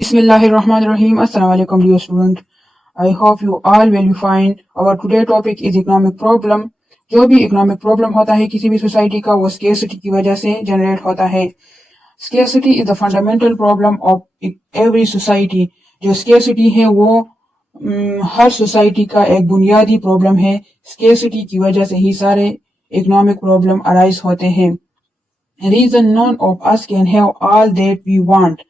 Bismillahirrahmanirrahim. Assalamu alaikum dear student. I hope you all will be fine. Our today topic is economic problem. जो भी economic problem होता है किसी भी society का वो स्केर्सिटी की वजह से जनरेट होता है. Scarcity is the fundamental problem of every society. जो स्केर्सिटी है वो हर सोसाइटी का एक बुनियादी प्रॉब्लम है. स्केर्सिटी की वजह से ही सारे इकोनॉमिक प्रॉब्लम अराइज होते हैं. Reason none of us can have all that we want.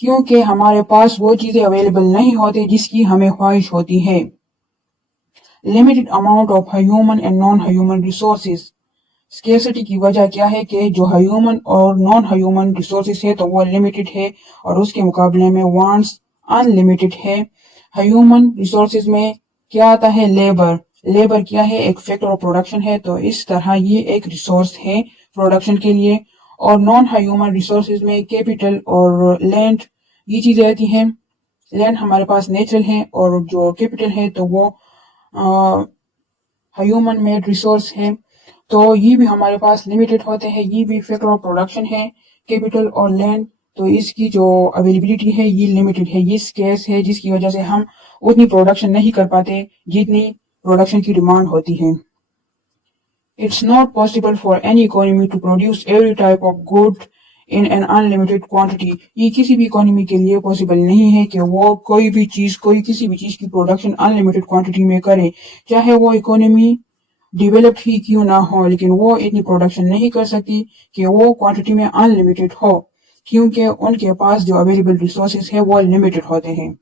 क्योंकि हमारे पास वो चीज़ें अवेलेबल नहीं होती जिसकी हमें ख्वाहिश होती है. Limited amount of human and non human resources. Scarcity की वजह क्या है कि जो ह्यूमन और नॉन ह्यूमन रिसोर्सेज है तो वो लिमिटेड है और उसके मुकाबले में वांट्स अनलिमिटेड है. ह्यूमन रिसोर्सेज में क्या आता है? लेबर. लेबर क्या है? एक फैक्टर ऑफ प्रोडक्शन है. तो इस तरह ये एक रिसोर्स है प्रोडक्शन के लिए. और नॉन ह्यूमन रिसोर्सेज में कैपिटल और लैंड ये चीज़ें आती हैं. लैंड हमारे पास नेचुरल है और जो कैपिटल है तो वो ह्यूमन मेड रिसोर्स है. तो ये भी हमारे पास लिमिटेड होते हैं. ये भी फैक्टर ऑफ प्रोडक्शन है, कैपिटल और लैंड. तो इसकी जो अवेलेबिलिटी है ये लिमिटेड है, ये स्केर्स है, जिसकी वजह से हम उतनी प्रोडक्शन नहीं कर पाते जितनी प्रोडक्शन की डिमांड होती है. It's not possible for any economy to produce every type of good in an unlimited quantity. ये किसी भी इकोनॉमी के लिए पॉसिबल नहीं है कि वो कोई किसी भी चीज़ की प्रोडक्शन अनलिमिटेड क्वांटिटी में करे. चाहे वो इकोनॉमी डेवलप्ड ही क्यों ना हो, लेकिन वो इतनी प्रोडक्शन नहीं कर सकती कि वो क्वांटिटी में अनलिमिटेड हो, क्योंकि उनके पास जो अवेलेबल रिसोर्सेज है वो लिमिटेड होते हैं.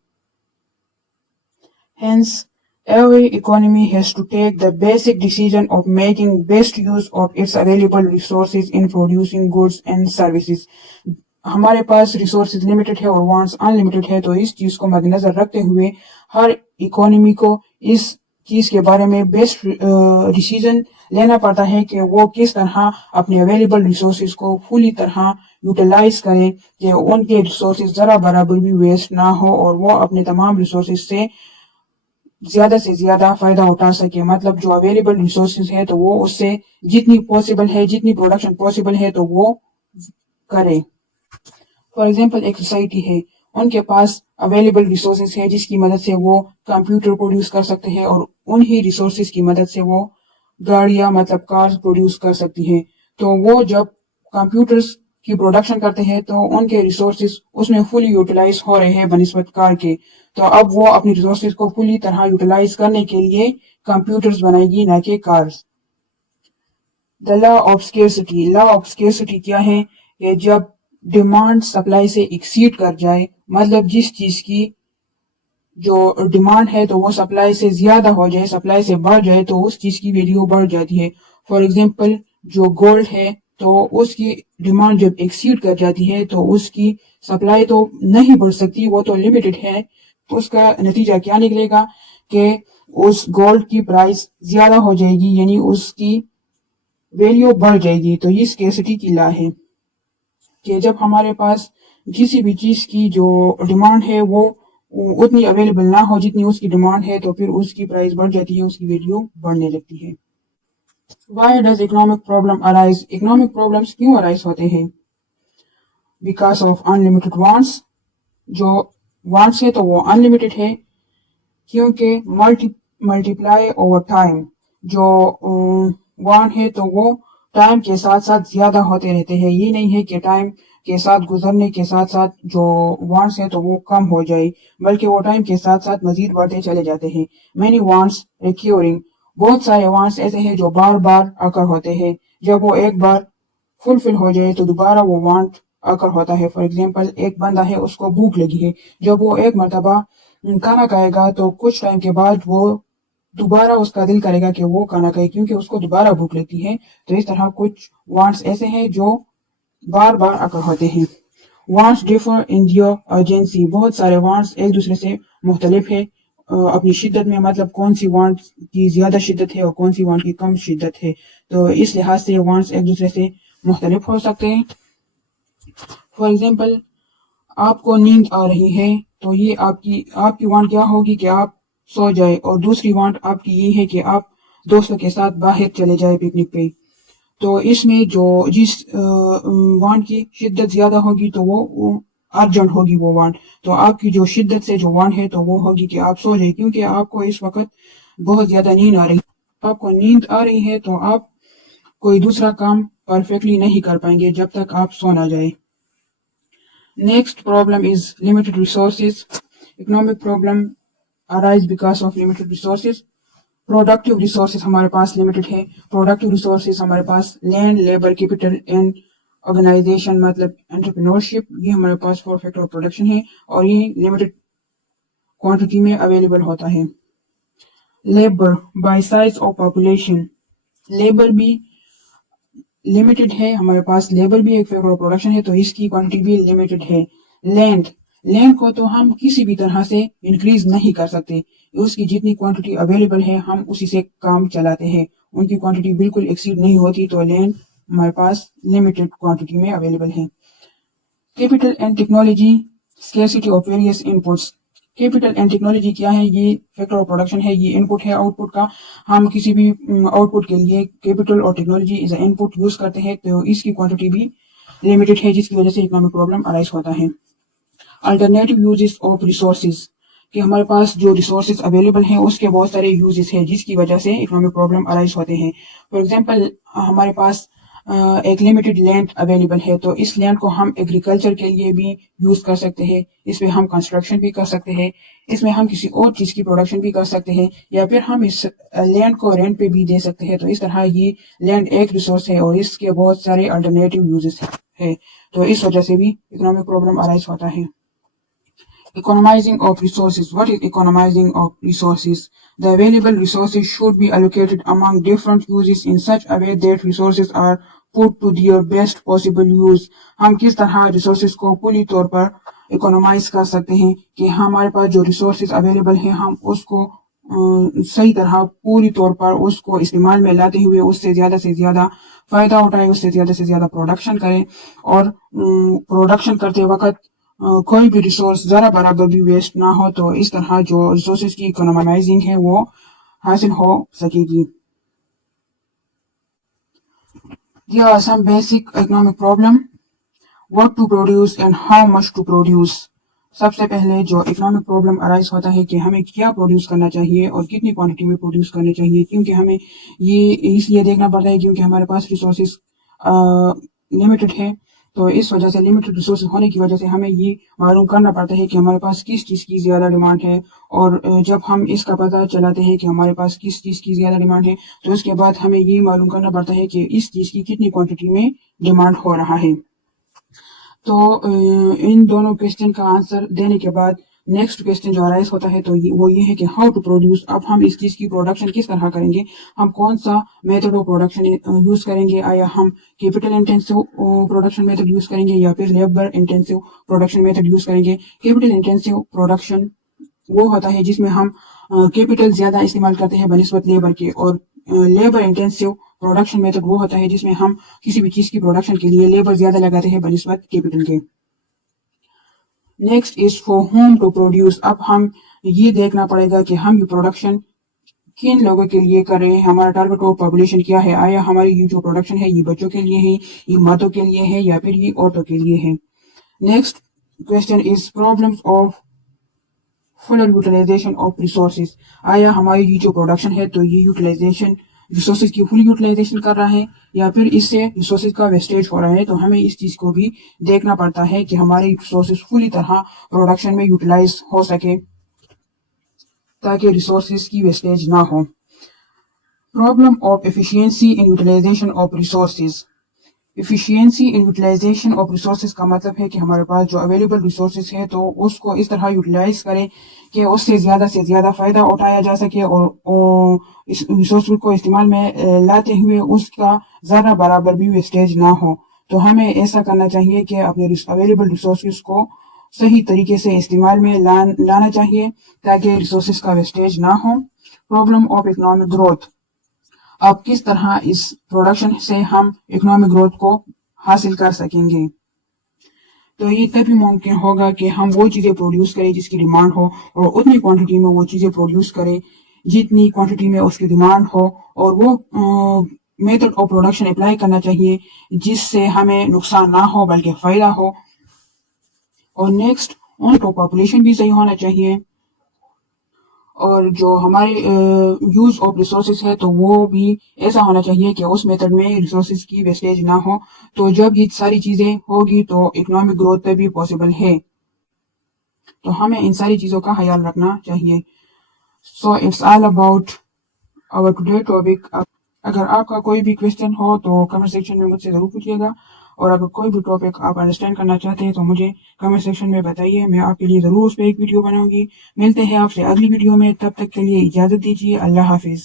Hence, every economy has to take the basic decision of making best use of its available resources in producing goods and services. हमारे पास रिसोर्सेज लिमिटेड है और वांट्स अनलिमिटेड है. तो इस चीज़ को मद्देनजर रखते हुए हर इकोनॉमी को इस चीज़ के बारे में बेस्ट डिसीजन लेना पड़ता है कि वो किस तरह अपने अवेलेबल रिसोर्सेज को फुली तरह यूटिलाइज करें कि उनके रिसोर्सेज ज़रा बराबर भी वेस्ट ना हो और वो अपने तमाम रिसोर्सेज से ज़्यादा फ़ायदा उठा सके. मतलब जो अवेलेबल रिसोर्सेज है तो वो उससे जितनी पॉसिबल है, जितनी प्रोडक्शन पॉसिबल है तो वो करे. फॉर एग्जांपल एक सोसाइटी है, उनके पास अवेलेबल रिसोर्सेज है जिसकी मदद से वो कंप्यूटर प्रोड्यूस कर सकते हैं और उन्हीं रिसोर्सेज की मदद से वो गाड़ियाँ मतलब कार्स प्रोड्यूस कर सकती हैं. तो वो जब कंप्यूटर्स की प्रोडक्शन करते हैं तो उनके रिसोर्सेज उसमें फुली यूटिलाइज हो रहे हैं बनिस्बत कार के. तो अब वो अपनी रिसोर्सेज को फुली तरह यूटिलाइज करने के लिए कंप्यूटर्स बनाएगी, ना कि cars. The law of scarcity. Law of scarcity क्या है? कि जब डिमांड सप्लाई से एक्सीड कर जाए, मतलब जिस चीज़ की जो डिमांड है तो वो सप्लाई से ज़्यादा हो जाए, सप्लाई से बढ़ जाए, तो उस चीज़ की वैल्यू बढ़ जाती है. फॉर एग्जांपल जो गोल्ड है तो उसकी डिमांड जब एक्सीड कर जाती है तो उसकी सप्लाई तो नहीं बढ़ सकती, वो तो लिमिटेड है. तो उसका नतीजा क्या निकलेगा कि उस गोल्ड की प्राइस ज़्यादा हो जाएगी, यानी उसकी वैल्यू बढ़ जाएगी. तो ये स्केर्सिटी की लॉ है कि जब हमारे पास किसी भी चीज़ की जो डिमांड है वो उतनी अवेलेबल ना हो जितनी उसकी डिमांड है तो फिर उसकी प्राइस बढ़ जाती है, उसकी वैल्यू बढ़ने लगती है. Why does economic problem arise? Economic problems क्यों अराइज होते हैं? Because of unlimited wants. जो wants है तो वो अनलिमिटेड है, क्योंकि मल्टीप्लाई ओवर टाइम. जो want है तो वो टाइम के साथ साथ ज़्यादा होते रहते हैं. ये नहीं है कि टाइम के साथ गुजरने के साथ साथ जो वांट्स है तो वो कम हो जाए, बल्कि वो टाइम के साथ साथ मजीद बढ़ते चले जाते हैं. Many wants recurring. बहुत सारे वांट्स ऐसे हैं जो बार बार आकर होते हैं. जब वो एक बार फुलफिल हो जाए तो दोबारा वो वांट आकर होता है. फॉर एग्जांपल एक बंदा है, उसको भूख लगी है, जब वो एक मरतबा खाना खाएगा तो कुछ टाइम के बाद वो दोबारा उसका दिल करेगा कि वो खाना खाए, क्योंकि उसको दोबारा भूख लगती है. तो इस तरह कुछ वांट्स ऐसे हैं जो बार बार आकर होते हैं. Wants differ in their urgency. बहुत सारे वांट्स एक दूसरे से मुख्तलिफ है अपनी शिद्दत में, मतलब कौन सी वांट की ज़्यादा शिद्दत है और कौन सी वांट की कम शिद्दत है. तो इस लिहाज से वांट्स एक दूसरे से मुख्तलिफ हो सकते हैं. फॉर एग्जांपल आपको नींद आ रही है तो ये आपकी वांट क्या होगी कि आप सो जाए, और दूसरी वांट आपकी ये है कि आप दोस्तों के साथ बाहर चले जाए पिकनिक पे. तो इसमें जो जिस वांट की शिद्दत ज़्यादा होगी तो वो अर्जेंट होगी वो वांट, तो आपकी जो शिद्दत से जो वांट है तो वो होगी कि आप सो जाए, क्योंकि आपको इस वक्त बहुत ज़्यादा नींद आ रही है। आपको नींद आ रही है तो आप कोई दूसरा काम परफेक्टली नहीं कर पाएंगे जब तक आप सो ना जाए। Next problem is limited resources. Economic problem arise because of limited resources. Productive resources हमारे पास लिमिटेड है। प्रोडक्टिव रिसोर्सेज हमारे पास land, labour, capital and organisation मतलब एंटरप्रेन्योरशिप, ये हमारे पास 4 फैक्टर ऑफ प्रोडक्शन है और ये लिमिटेड क्वांटिटी में अवेलेबल होता है। Labour by size of population, labour भी लिमिटेड है हमारे पास, लेबर भी एक फैक्टर ऑफ प्रोडक्शन है तो इसकी क्वांटिटी भी लिमिटेड है। लैंड, लैंड को तो हम किसी भी तरह से इंक्रीज नहीं कर सकते, उसकी जितनी क्वांटिटी अवेलेबल है हम उसी से काम चलाते हैं, उनकी क्वांटिटी बिल्कुल एक्सीड नहीं होती, तो लैंड हमारे पास लिमिटेड क्वांटिटी में अवेलेबल है। Capital and technology, scarcity of various inputs. Capital and technology क्या है? ये फैक्टर ऑफ प्रोडक्शन है, ये इनपुट है आउटपुट का। हम किसी भी आउटपुट के लिए कैपिटल और टेक्नोलॉजी इज इनपुट यूज करते हैं, तो इसकी क्वांटिटी भी लिमिटेड है, जिसकी वजह से इकोनॉमिक प्रॉब्लम अराइज होता है। अल्टरनेटिव यूजेस ऑफ रिसोर्सेज, कि हमारे पास जो रिसोर्सेज अवेलेबल हैं उसके बहुत सारे यूजेस हैं जिसकी वजह से इकोनॉमिक प्रॉब्लम अराइज होते हैं। फॉर एग्जांपल हमारे पास एक लिमिटेड लैंड अवेलेबल है, तो इस लैंड को हम एग्रीकल्चर के लिए भी यूज कर सकते हैं, इसमें हम कंस्ट्रक्शन भी कर सकते हैं, इसमें हम किसी और चीज की प्रोडक्शन भी कर सकते हैं, या फिर हम इस लैंड को रेंट पे भी दे सकते हैं। तो इस तरह ये लैंड एक रिसोर्स है और इसके बहुत सारे अल्टरनेटिव यूजेस है, तो इस वजह से भी इकोनॉमिक प्रॉब्लम अराइज होता है। Economizing of resources. What is economizing of resources? The available resources should be allocated among different uses in such a way that resources are put to their best possible use. हम किस तरह resources को पूरी तौर पर economize कर सकते हैं कि हमारे पास जो resources available हैं हम उसको सही तरह पूरी तौर पर उसको इस्तेमाल में लाते हुए उससे ज़्यादा फायदा उठाएं, उससे ज़्यादा प्रोडक्शन करें, और प्रोडक्शन करते वक्त कोई भी रिसोर्स ज़रा बराबर भी वेस्ट ना हो, तो इस तरह जो रिसोर्सेज की इकोनॉमाइजिंग है वो हासिल हो सकेगी। There are some basic economic problem. What to produce and how much to produce. सबसे पहले जो इकोनॉमिक प्रॉब्लम अराइज होता है कि हमें क्या प्रोड्यूस करना चाहिए और कितनी क्वांटिटी में प्रोड्यूस करने चाहिए, क्योंकि हमें ये इसलिए देखना पड़ता है क्योंकि हमारे पास रिसोर्सेज लिमिटेड है, तो इस वजह से लिमिटेड रिसोर्स होने की वजह से हमें ये मालूम करना पड़ता है कि हमारे पास किस चीज़ की ज़्यादा डिमांड है, और जब हम इसका पता चलाते हैं कि हमारे पास किस चीज़ की ज़्यादा डिमांड है, तो उसके बाद हमें ये मालूम करना पड़ता है कि इस चीज़ की कितनी क्वांटिटी में डिमांड हो रहा है। तो इन दोनों क्वेश्चन का आंसर देने के बाद नेक्स्ट क्वेश्चन जो अराइज होता है तो वो ये है कि हाउ टू प्रोड्यूस। अब हम इस चीज़ की प्रोडक्शन किस तरह करेंगे, हम कौन सा मेथड ऑफ प्रोडक्शन यूज़ करेंगे, आया हम capital intensive production method use करेंगे या फिर labour intensive production method use करेंगे। कैपिटल इंटेंसिव प्रोडक्शन वो होता है जिसमें हम कैपिटल ज़्यादा इस्तेमाल करते हैं बनिस्बत लेबर के, और लेबर इंटेंसिव प्रोडक्शन मेथड वो होता है जिसमें हम किसी भी चीज़ की प्रोडक्शन के लिए लेबर ज़्यादा लगाते हैं बनिस्बत कैपिटल के। Next is for whom to produce. अब हम ये देखना पड़ेगा कि हम ये प्रोडक्शन किन लोगों के लिए कर रहे हैं, हमारा टारगेट ऑफ पॉपुलेशन क्या है, आया हमारी ये जो प्रोडक्शन है ये बच्चों के लिए है, ये मर्दों के लिए है, या फिर ये औरतों के लिए है। Next question is problems of fuller utilisation of resources. आया हमारी ये जो प्रोडक्शन है तो ये यूटिलाइजेशन रिसोर्सेज की फुल यूटिलाइजेशन कर रहा है या फिर इससे रिसोर्सेज का वेस्टेज हो रहा है, तो हमें इस चीज़ को भी देखना पड़ता है कि हमारे रिसोर्सेज पूरी तरह प्रोडक्शन में यूटिलाइज हो सके ताकि रिसोर्सेज की वेस्टेज ना हो। Problem of efficiency in utilisation of resources. Efficiency in utilisation of resources का मतलब है कि हमारे पास जो अवेलेबल रिसोर्सेज है तो उसको इस तरह यूटिलाइज करें कि उससे ज़्यादा फ़ायदा उठाया जा सके, और इस रिसोर्स को इस्तेमाल में लाते हुए उसका ज़रा बराबर भी वेस्टेज ना हो। तो हमें ऐसा करना चाहिए कि अपने अवेलेबल रिसोर्सेज को सही तरीके से इस्तेमाल में लाना चाहिए ताकि रिसोर्सेज का वेस्टेज ना हो। Problem of economic growth. अब किस तरह इस प्रोडक्शन से हम इकोनॉमिक ग्रोथ को हासिल कर सकेंगे, तो ये तभी मुमकिन होगा कि हम वो चीज़ें प्रोड्यूस करें जिसकी डिमांड हो, और उतनी क्वांटिटी में वो चीज़ें प्रोड्यूस करें जितनी क्वांटिटी में उसकी डिमांड हो, और वो मेथड ऑफ प्रोडक्शन अप्लाई करना चाहिए जिससे हमें नुकसान ना हो बल्कि फ़ायदा हो। اور نیکسٹ ان کو پاپولیشن بھی صحیح ہونا چاہیے، اور جو ہمارے یوز آف ریسورسز ہے تو وہ بھی ایسا ہونا چاہیے کہ اس میتھڈ میں ریسورسز کی ویسٹیج نہ ہو. تو جب یہ ساری چیزیں ہوگی تو اکنامک گروتھ بھی پاسبل ہے. تو ہمیں ان ساری چیزوں کا خیال رکھنا چاہیے. So it's all about our today topic. اگر آپ کا کوئی بھی کویسچن ہو تو کمنٹ سیکشن میں مجھ سے ضرور پوچھیے گا، اور اگر کوئی بھی ٹاپک آپ انڈرسٹینڈ کرنا چاہتے ہیں تو مجھے کمنٹ سیکشن میں بتائیے، میں آپ کے لیے ضرور اس پہ ایک ویڈیو بناؤں گی. ملتے ہیں آپ سے اگلی ویڈیو میں، تب تک کے لیے اجازت دیجیے. اللہ حافظ.